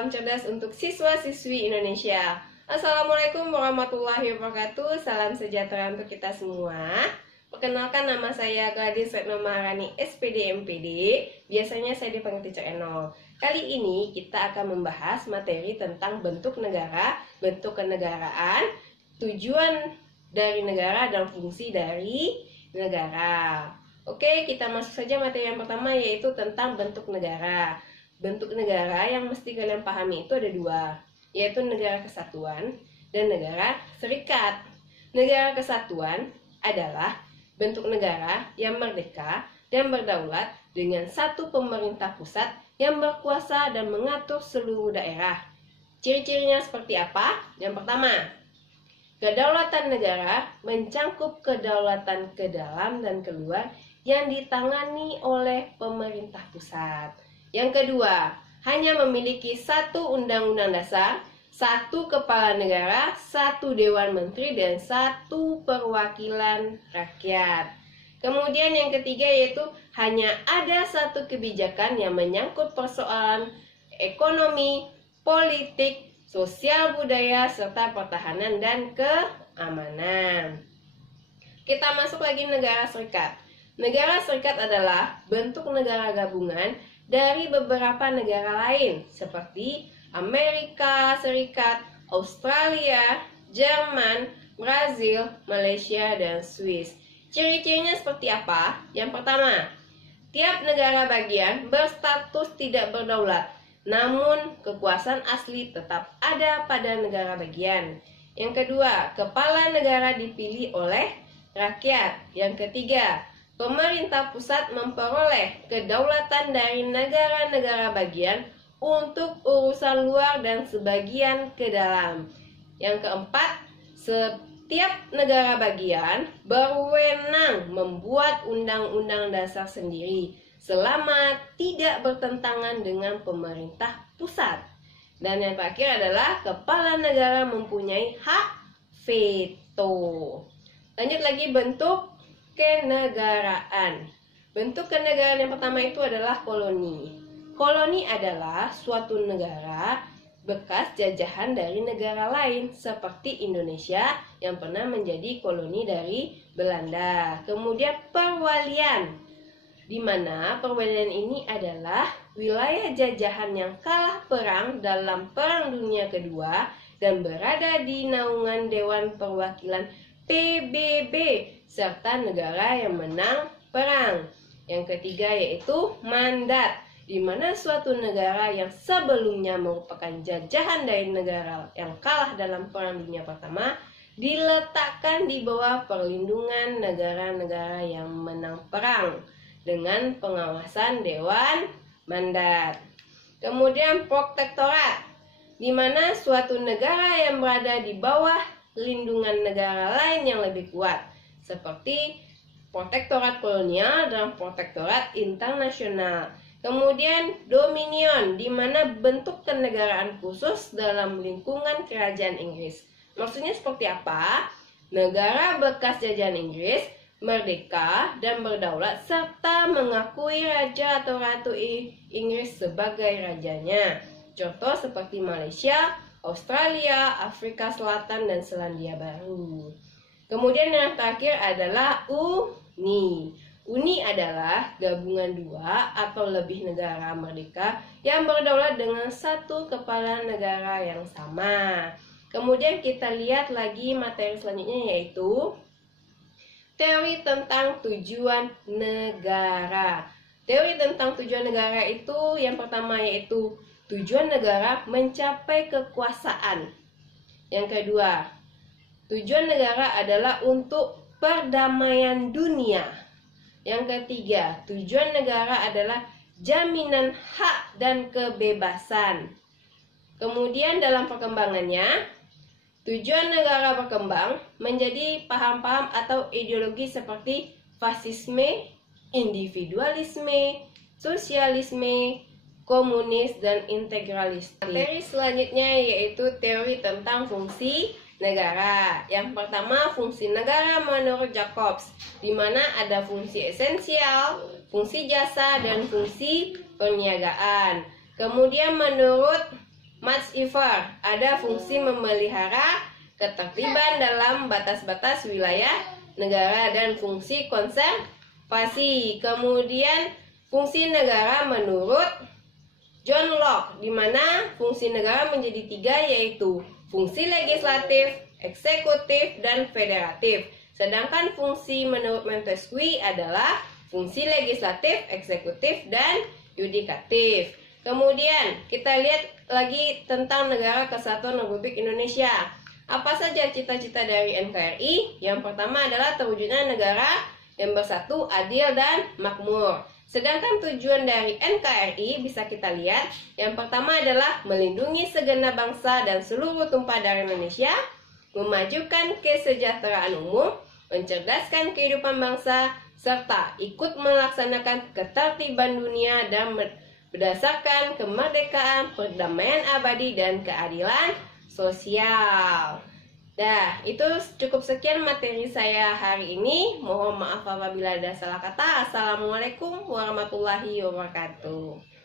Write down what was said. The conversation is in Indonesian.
salam cerdas untuk siswa-siswi Indonesia. Assalamualaikum warahmatullahi wabarakatuh. Salam sejahtera untuk kita semua. Perkenalkan, nama saya Gladys Retno Maharani, SPD MPD. Biasanya saya dipanggil Teacher Enol. Kali ini kita akan membahas materi tentang bentuk negara, bentuk kenegaraan, tujuan dari negara dan fungsi dari negara. Oke, kita masuk saja materi yang pertama, yaitu tentang bentuk negara. Bentuk negara yang mesti kalian pahami itu ada dua, yaitu negara kesatuan dan negara serikat. Negara kesatuan adalah bentuk negara yang merdeka dan berdaulat dengan satu pemerintah pusat yang berkuasa dan mengatur seluruh daerah. Ciri-cirinya seperti apa? Yang pertama, kedaulatan negara mencangkup kedaulatan ke dalam dan keluar yang ditangani oleh pemerintah pusat. Yang kedua, hanya memiliki satu undang-undang dasar, satu kepala negara, satu dewan menteri, dan satu perwakilan rakyat. Kemudian yang ketiga yaitu hanya ada satu kebijakan yang menyangkut persoalan ekonomi, politik, sosial budaya, serta pertahanan dan keamanan. Kita masuk lagi negara serikat. Negara serikat adalah bentuk negara gabungan dari beberapa negara lain seperti Amerika Serikat, Australia, Jerman, Brazil, Malaysia, dan Swiss. Ciri-cirinya seperti apa? Yang pertama, tiap negara bagian berstatus tidak berdaulat, namun kekuasaan asli tetap ada pada negara bagian. Yang kedua, kepala negara dipilih oleh rakyat. Yang ketiga, pemerintah pusat memperoleh kedaulatan dari negara-negara bagian untuk urusan luar dan sebagian ke dalam. Yang keempat, setiap negara bagian berwenang membuat undang-undang dasar sendiri selama tidak bertentangan dengan pemerintah pusat. Dan yang terakhir adalah kepala negara mempunyai hak veto. Lanjut lagi, bentuk kenegaraan. Bentuk kenegaraan yang pertama itu adalah koloni. Koloni adalah suatu negara bekas jajahan dari negara lain seperti Indonesia yang pernah menjadi koloni dari Belanda. Kemudian perwalian, di mana perwalian ini adalah wilayah jajahan yang kalah perang dalam Perang Dunia Kedua dan berada di naungan Dewan Perwakilan PBB serta negara yang menang perang. Yang ketiga yaitu mandat, di mana suatu negara yang sebelumnya merupakan jajahan dari negara yang kalah dalam Perang Dunia Pertama diletakkan di bawah perlindungan negara-negara yang menang perang dengan pengawasan Dewan Mandat. Kemudian protektorat, di mana suatu negara yang berada di bawah lindungan negara lain yang lebih kuat, seperti protektorat kolonial dan protektorat internasional. Kemudian dominion, di mana bentuk kenegaraan khusus dalam lingkungan kerajaan Inggris. Maksudnya seperti apa? Negara bekas jajahan Inggris merdeka dan berdaulat serta mengakui raja atau ratu Inggris sebagai rajanya. Contoh seperti Malaysia, Australia, Afrika Selatan, dan Selandia Baru. Kemudian yang terakhir adalah Uni. Uni adalah gabungan dua atau lebih negara merdeka yang berdaulat dengan satu kepala negara yang sama. Kemudian kita lihat lagi materi selanjutnya, yaitu teori tentang tujuan negara. Teori tentang tujuan negara itu yang pertama yaitu tujuan negara mencapai kekuasaan. Yang kedua, tujuan negara adalah untuk perdamaian dunia. Yang ketiga, tujuan negara adalah jaminan hak dan kebebasan. Kemudian dalam perkembangannya, tujuan negara berkembang menjadi paham-paham atau ideologi seperti fasisme, individualisme, sosialisme, komunis, dan integralis. Materi selanjutnya yaitu teori tentang fungsi negara. Yang pertama, fungsi negara menurut Jacobs, di mana ada fungsi esensial, fungsi jasa, dan fungsi perniagaan. Kemudian menurut Matsifar, ada fungsi memelihara ketertiban dalam batas-batas wilayah negara dan fungsi konservasi. Kemudian fungsi negara menurut John Locke, di mana fungsi negara menjadi 3, yaitu fungsi legislatif, eksekutif, dan federatif. Sedangkan fungsi menurut Montesquieu adalah fungsi legislatif, eksekutif, dan yudikatif. Kemudian kita lihat lagi tentang Negara Kesatuan Republik Indonesia. Apa saja cita-cita dari NKRI? Yang pertama adalah terwujudnya negara yang bersatu, adil, dan makmur. Sedangkan tujuan dari NKRI bisa kita lihat. Yang pertama adalah melindungi segenap bangsa dan seluruh tumpah darah Indonesia, memajukan kesejahteraan umum, mencerdaskan kehidupan bangsa, serta ikut melaksanakan ketertiban dunia dan berdasarkan kemerdekaan, perdamaian abadi, dan keadilan sosial. Nah, itu cukup sekian materi saya hari ini. Mohon maaf apabila ada salah kata. Assalamualaikum warahmatullahi wabarakatuh.